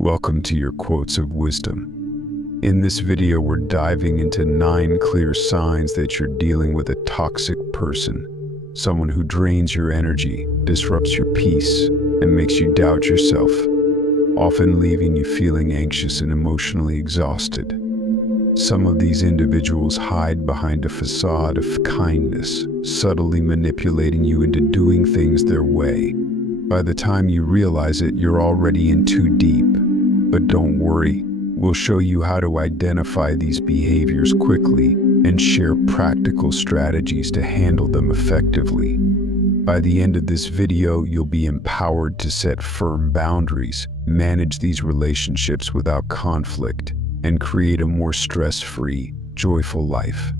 Welcome to your Quotes of Wisdom. In this video, we're diving into 9 clear signs that you're dealing with a toxic person, someone who drains your energy, disrupts your peace, and makes you doubt yourself, often leaving you feeling anxious and emotionally exhausted. Some of these individuals hide behind a facade of kindness, subtly manipulating you into doing things their way. By the time you realize it, you're already in too deep. But don't worry, we'll show you how to identify these behaviors quickly and share practical strategies to handle them effectively. By the end of this video, you'll be empowered to set firm boundaries, manage these relationships without conflict, and create a more stress-free, joyful life.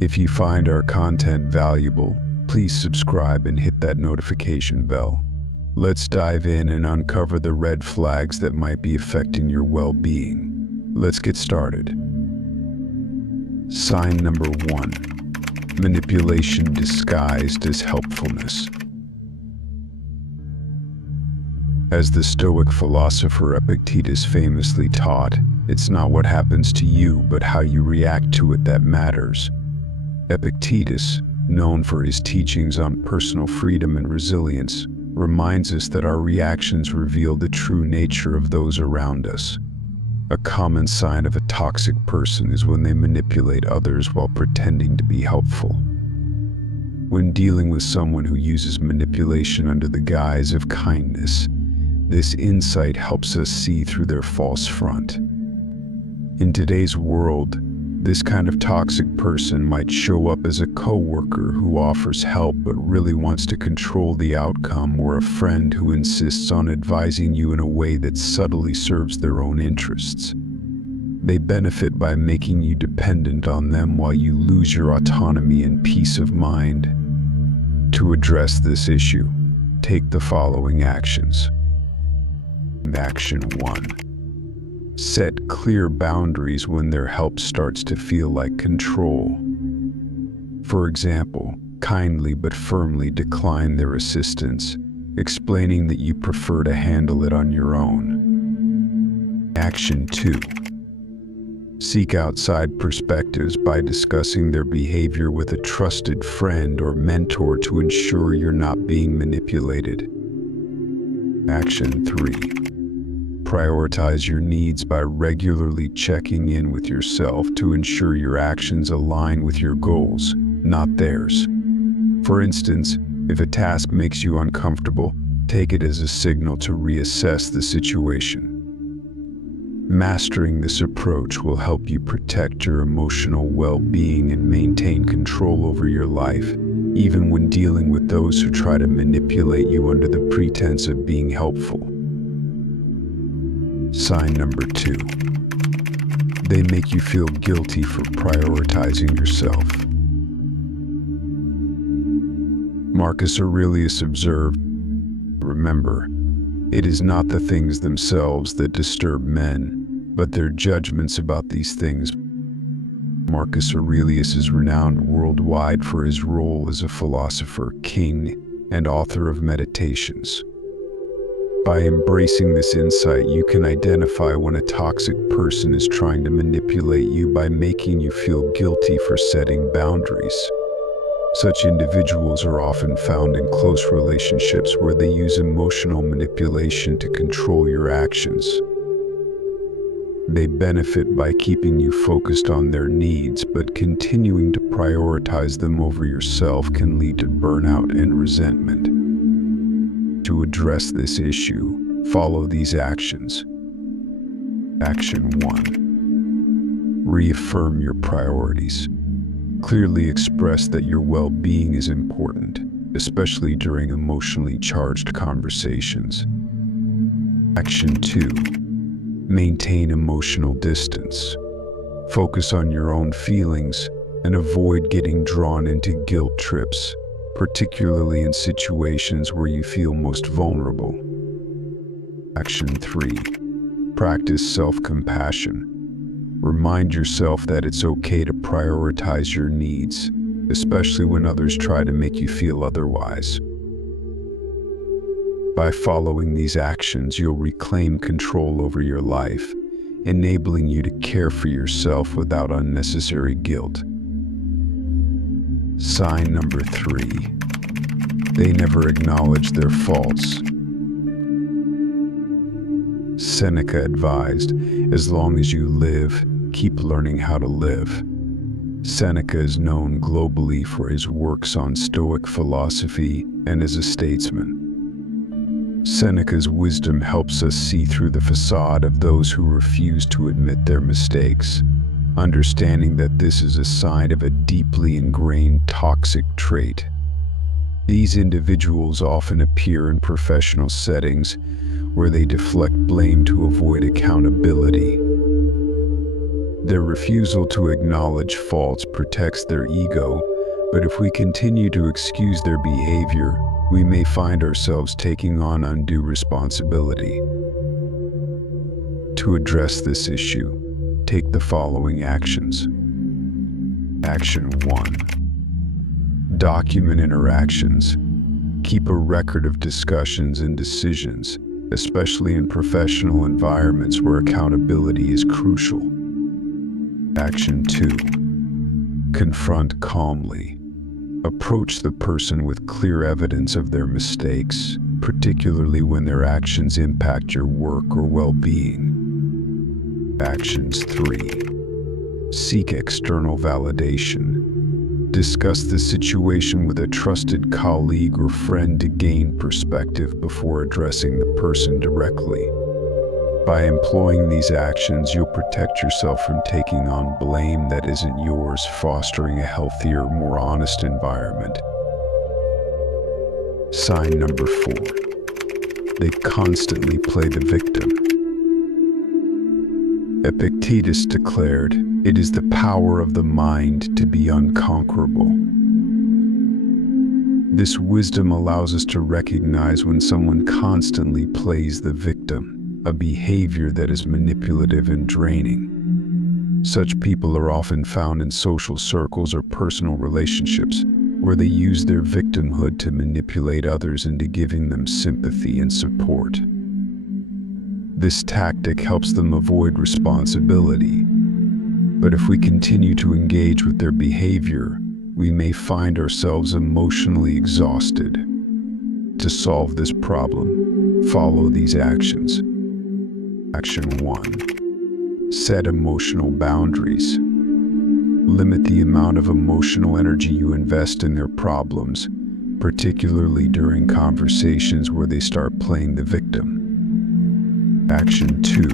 If you find our content valuable, please subscribe and hit that notification bell. Let's dive in and uncover the red flags that might be affecting your well-being. Let's get started. Sign number 1. Manipulation disguised as helpfulness. As the Stoic philosopher Epictetus famously taught, it's not what happens to you, but how you react to it that matters. Epictetus, known for his teachings on personal freedom and resilience, reminds us that our reactions reveal the true nature of those around us. A common sign of a toxic person is when they manipulate others while pretending to be helpful. When dealing with someone who uses manipulation under the guise of kindness, this insight helps us see through their false front. In today's world, this kind of toxic person might show up as a coworker who offers help but really wants to control the outcome, or a friend who insists on advising you in a way that subtly serves their own interests. They benefit by making you dependent on them while you lose your autonomy and peace of mind. To address this issue, take the following actions. Action 1. Set clear boundaries when their help starts to feel like control. For example, kindly but firmly decline their assistance, explaining that you prefer to handle it on your own. Action 2. Seek outside perspectives by discussing their behavior with a trusted friend or mentor to ensure you're not being manipulated. Action 3. Prioritize your needs by regularly checking in with yourself to ensure your actions align with your goals, not theirs. For instance, if a task makes you uncomfortable, take it as a signal to reassess the situation. Mastering this approach will help you protect your emotional well-being and maintain control over your life, even when dealing with those who try to manipulate you under the pretense of being helpful. Sign number 2. They make you feel guilty for prioritizing yourself. Marcus Aurelius observed, "Remember, it is not the things themselves that disturb men, but their judgments about these things." Marcus Aurelius is renowned worldwide for his role as a philosopher, king, and author of Meditations. By embracing this insight, you can identify when a toxic person is trying to manipulate you by making you feel guilty for setting boundaries. Such individuals are often found in close relationships where they use emotional manipulation to control your actions. They benefit by keeping you focused on their needs, but continuing to prioritize them over yourself can lead to burnout and resentment. To address this issue, follow these actions. Action 1. Reaffirm your priorities. Clearly express that your well-being is important, especially during emotionally charged conversations. Action 2. Maintain emotional distance. Focus on your own feelings and avoid getting drawn into guilt trips, particularly in situations where you feel most vulnerable. Action 3. Practice self-compassion. Remind yourself that it's okay to prioritize your needs, especially when others try to make you feel otherwise. By following these actions, you'll reclaim control over your life, enabling you to care for yourself without unnecessary guilt. Sign number 3. They never acknowledge their faults. Seneca advised, as long as you live, keep learning how to live. Seneca is known globally for his works on Stoic philosophy and as a statesman. Seneca's wisdom helps us see through the facade of those who refuse to admit their mistakes, understanding that this is a sign of a deeply ingrained toxic trait. These individuals often appear in professional settings where they deflect blame to avoid accountability. Their refusal to acknowledge faults protects their ego, but if we continue to excuse their behavior, we may find ourselves taking on undue responsibility. To address this issue, take the following actions. Action 1. Document interactions. Keep a record of discussions and decisions, especially in professional environments where accountability is crucial. Action 2. Confront calmly. Approach the person with clear evidence of their mistakes, particularly when their actions impact your work or well-being. Actions 3. Seek external validation. Discuss the situation with a trusted colleague or friend to gain perspective before addressing the person directly. By employing these actions, you'll protect yourself from taking on blame that isn't yours, fostering a healthier, more honest environment. Sign number 4. They constantly play the victim. Epictetus declared, "It is the power of the mind to be unconquerable." This wisdom allows us to recognize when someone constantly plays the victim, a behavior that is manipulative and draining. Such people are often found in social circles or personal relationships, where they use their victimhood to manipulate others into giving them sympathy and support. This tactic helps them avoid responsibility, but if we continue to engage with their behavior, we may find ourselves emotionally exhausted. To solve this problem, follow these actions. Action 1. Set emotional boundaries. Limit the amount of emotional energy you invest in their problems, particularly during conversations where they start playing the victim. Action 2.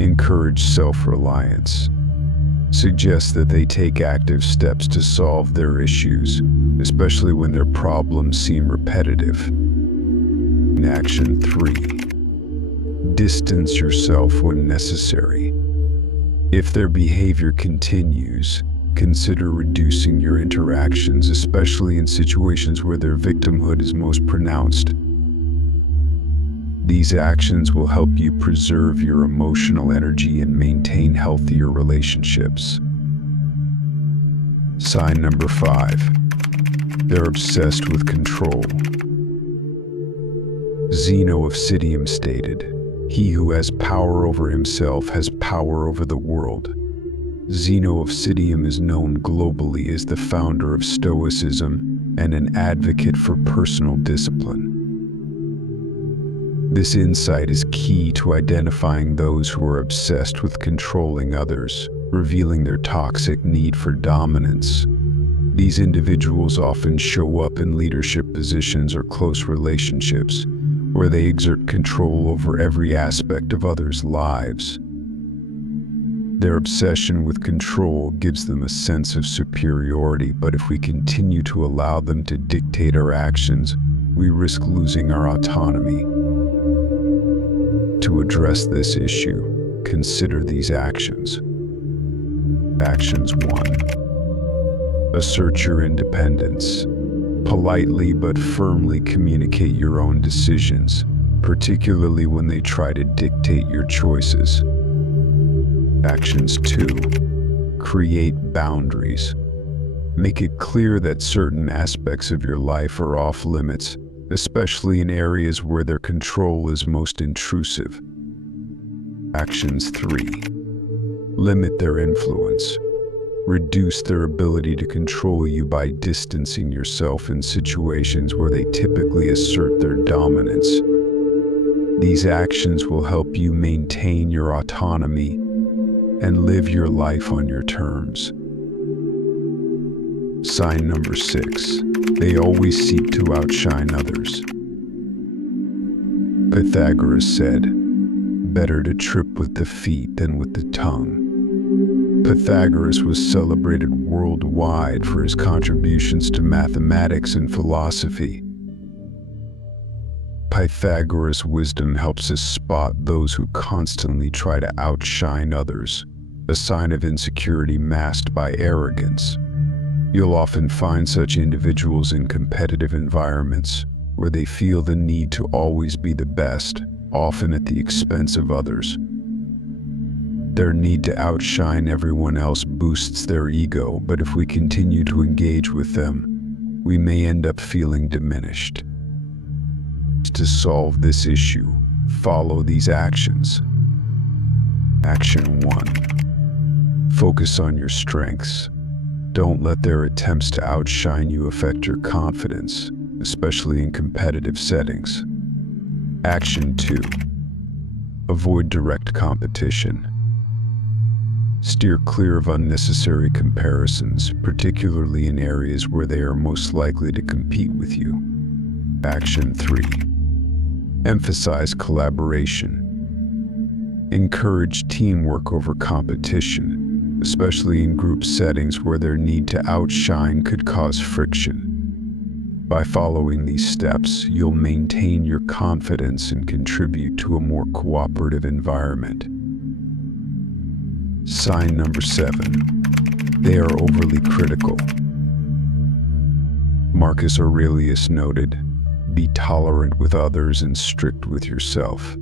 Encourage self-reliance. Suggest that they take active steps to solve their issues, especially when their problems seem repetitive. Action 3. Distance yourself when necessary. If their behavior continues, consider reducing your interactions, especially in situations where their victimhood is most pronounced. These actions will help you preserve your emotional energy and maintain healthier relationships. Sign number 5. They're obsessed with control. Zeno of Citium stated, "He who has power over himself has power over the world." Zeno of Citium is known globally as the founder of Stoicism and an advocate for personal discipline. This insight is key to identifying those who are obsessed with controlling others, revealing their toxic need for dominance. These individuals often show up in leadership positions or close relationships, where they exert control over every aspect of others' lives. Their obsession with control gives them a sense of superiority, but if we continue to allow them to dictate our actions, we risk losing our autonomy. To address this issue, consider these actions. Actions 1. Assert your independence. Politely but firmly communicate your own decisions, particularly when they try to dictate your choices. Actions 2. Create boundaries. Make it clear that certain aspects of your life are off limits, especially in areas where their control is most intrusive. Actions 3. Limit their influence. Reduce their ability to control you by distancing yourself in situations where they typically assert their dominance. These actions will help you maintain your autonomy and live your life on your terms. Sign number 6. They always seek to outshine others. Pythagoras said, "Better to trip with the feet than with the tongue." Pythagoras was celebrated worldwide for his contributions to mathematics and philosophy. Pythagoras' wisdom helps us spot those who constantly try to outshine others, a sign of insecurity masked by arrogance. You'll often find such individuals in competitive environments where they feel the need to always be the best, often at the expense of others. Their need to outshine everyone else boosts their ego, but if we continue to engage with them, we may end up feeling diminished. To solve this issue, follow these actions. Action 1. Focus on your strengths. Don't let their attempts to outshine you affect your confidence, especially in competitive settings. Action 2. Avoid direct competition. Steer clear of unnecessary comparisons, particularly in areas where they are most likely to compete with you. Action 3. Emphasize collaboration. Encourage teamwork over competition, especially in group settings where their need to outshine could cause friction. By following these steps, you'll maintain your confidence and contribute to a more cooperative environment. Sign number 7. They are overly critical. Marcus Aurelius noted, "Be tolerant with others and strict with yourself."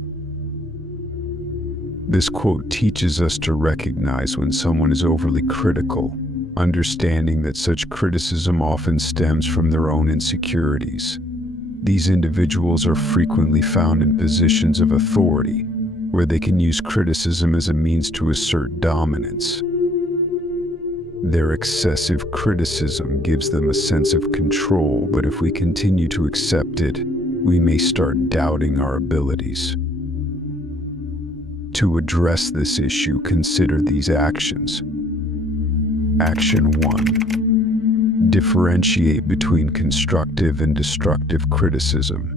This quote teaches us to recognize when someone is overly critical, understanding that such criticism often stems from their own insecurities. These individuals are frequently found in positions of authority, where they can use criticism as a means to assert dominance. Their excessive criticism gives them a sense of control, but if we continue to accept it, we may start doubting our abilities. To address this issue, consider these actions. Action 1. Differentiate between constructive and destructive criticism.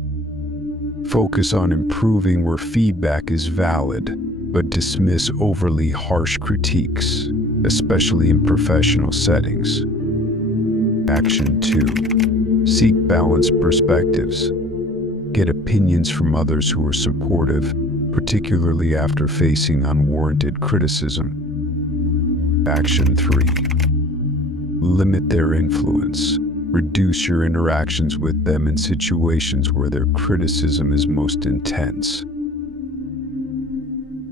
Focus on improving where feedback is valid, but dismiss overly harsh critiques, especially in professional settings. Action 2. Seek balanced perspectives. Get opinions from others who are supportive, particularly after facing unwarranted criticism. Action 3. Limit their influence. Reduce your interactions with them in situations where their criticism is most intense.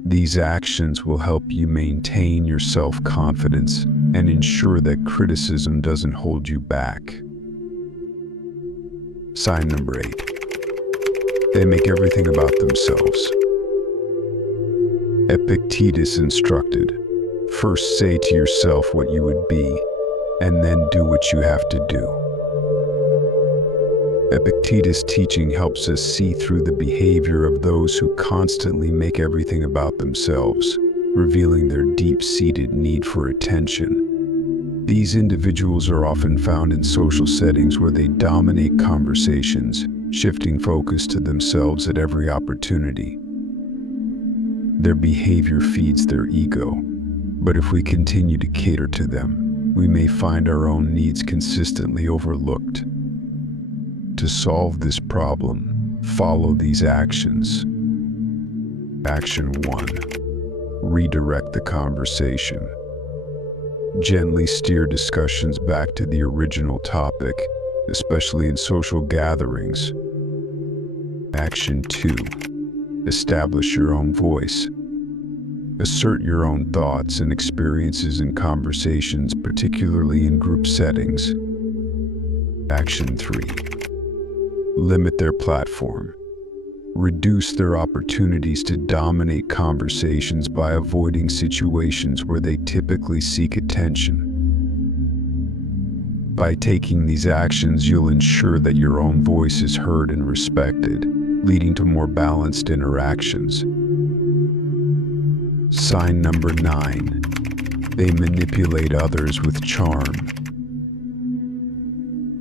These actions will help you maintain your self-confidence and ensure that criticism doesn't hold you back. Sign number 8. They make everything about themselves. Epictetus instructed, "First say to yourself what you would be, and then do what you have to do." Epictetus' teaching helps us see through the behavior of those who constantly make everything about themselves, revealing their deep-seated need for attention. These individuals are often found in social settings where they dominate conversations, shifting focus to themselves at every opportunity. Their behavior feeds their ego, but if we continue to cater to them, we may find our own needs consistently overlooked. To solve this problem, follow these actions. Action 1. Redirect the conversation. Gently steer discussions back to the original topic, especially in social gatherings. Action 2. Establish your own voice. Assert your own thoughts and experiences in conversations, particularly in group settings. Action 3. limit their platform, reduce their opportunities to dominate conversations by avoiding situations where they typically seek attention. By taking these actions, you'll ensure that your own voice is heard and respected, leading to more balanced interactions. Sign number 9. They manipulate others with charm.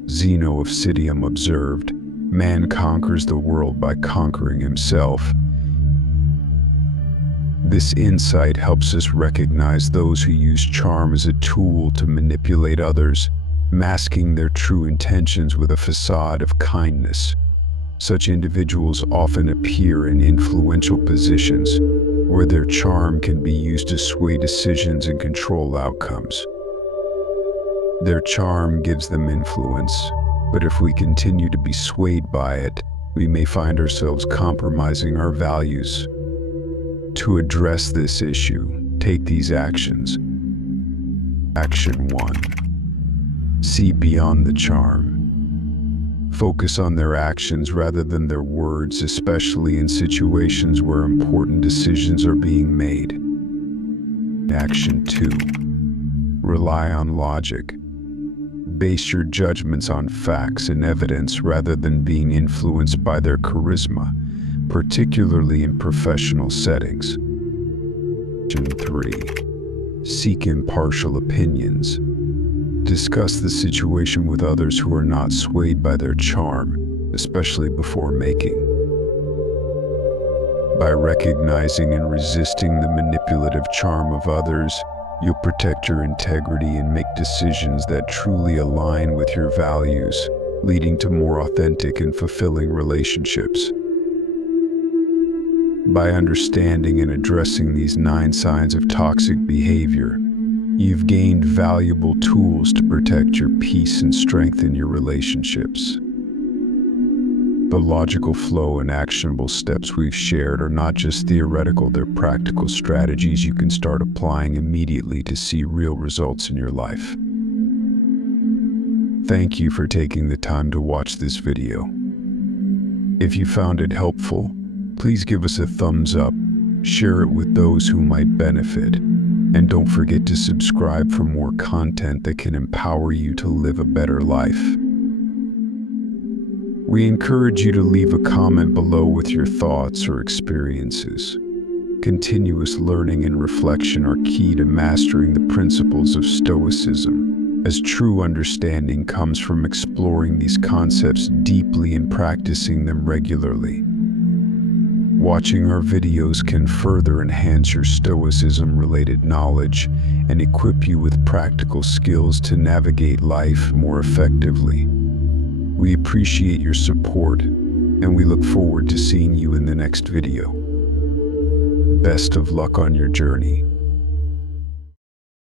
Zeno of Citium observed, "Man conquers the world by conquering himself." This insight helps us recognize those who use charm as a tool to manipulate others, masking their true intentions with a facade of kindness. Such individuals often appear in influential positions, where their charm can be used to sway decisions and control outcomes. Their charm gives them influence, but if we continue to be swayed by it, we may find ourselves compromising our values. To address this issue, take these actions. Action 1. See beyond the charm. Focus on their actions rather than their words, especially in situations where important decisions are being made. Action 2. Rely on logic. Base your judgments on facts and evidence rather than being influenced by their charisma, particularly in professional settings. Action 3. Seek impartial opinions. Discuss the situation with others who are not swayed by their charm, especially before making. By recognizing and resisting the manipulative charm of others, you'll protect your integrity and make decisions that truly align with your values, leading to more authentic and fulfilling relationships. By understanding and addressing these 9 signs of toxic behavior, you've gained valuable tools to protect your peace and strengthen your relationships. The logical flow and actionable steps we've shared are not just theoretical, they're practical strategies you can start applying immediately to see real results in your life. Thank you for taking the time to watch this video. If you found it helpful, please give us a thumbs up, share it with those who might benefit, and don't forget to subscribe for more content that can empower you to live a better life. We encourage you to leave a comment below with your thoughts or experiences. Continuous learning and reflection are key to mastering the principles of Stoicism, as true understanding comes from exploring these concepts deeply and practicing them regularly. Watching our videos can further enhance your Stoicism-related knowledge and equip you with practical skills to navigate life more effectively. We appreciate your support, and we look forward to seeing you in the next video. Best of luck on your journey.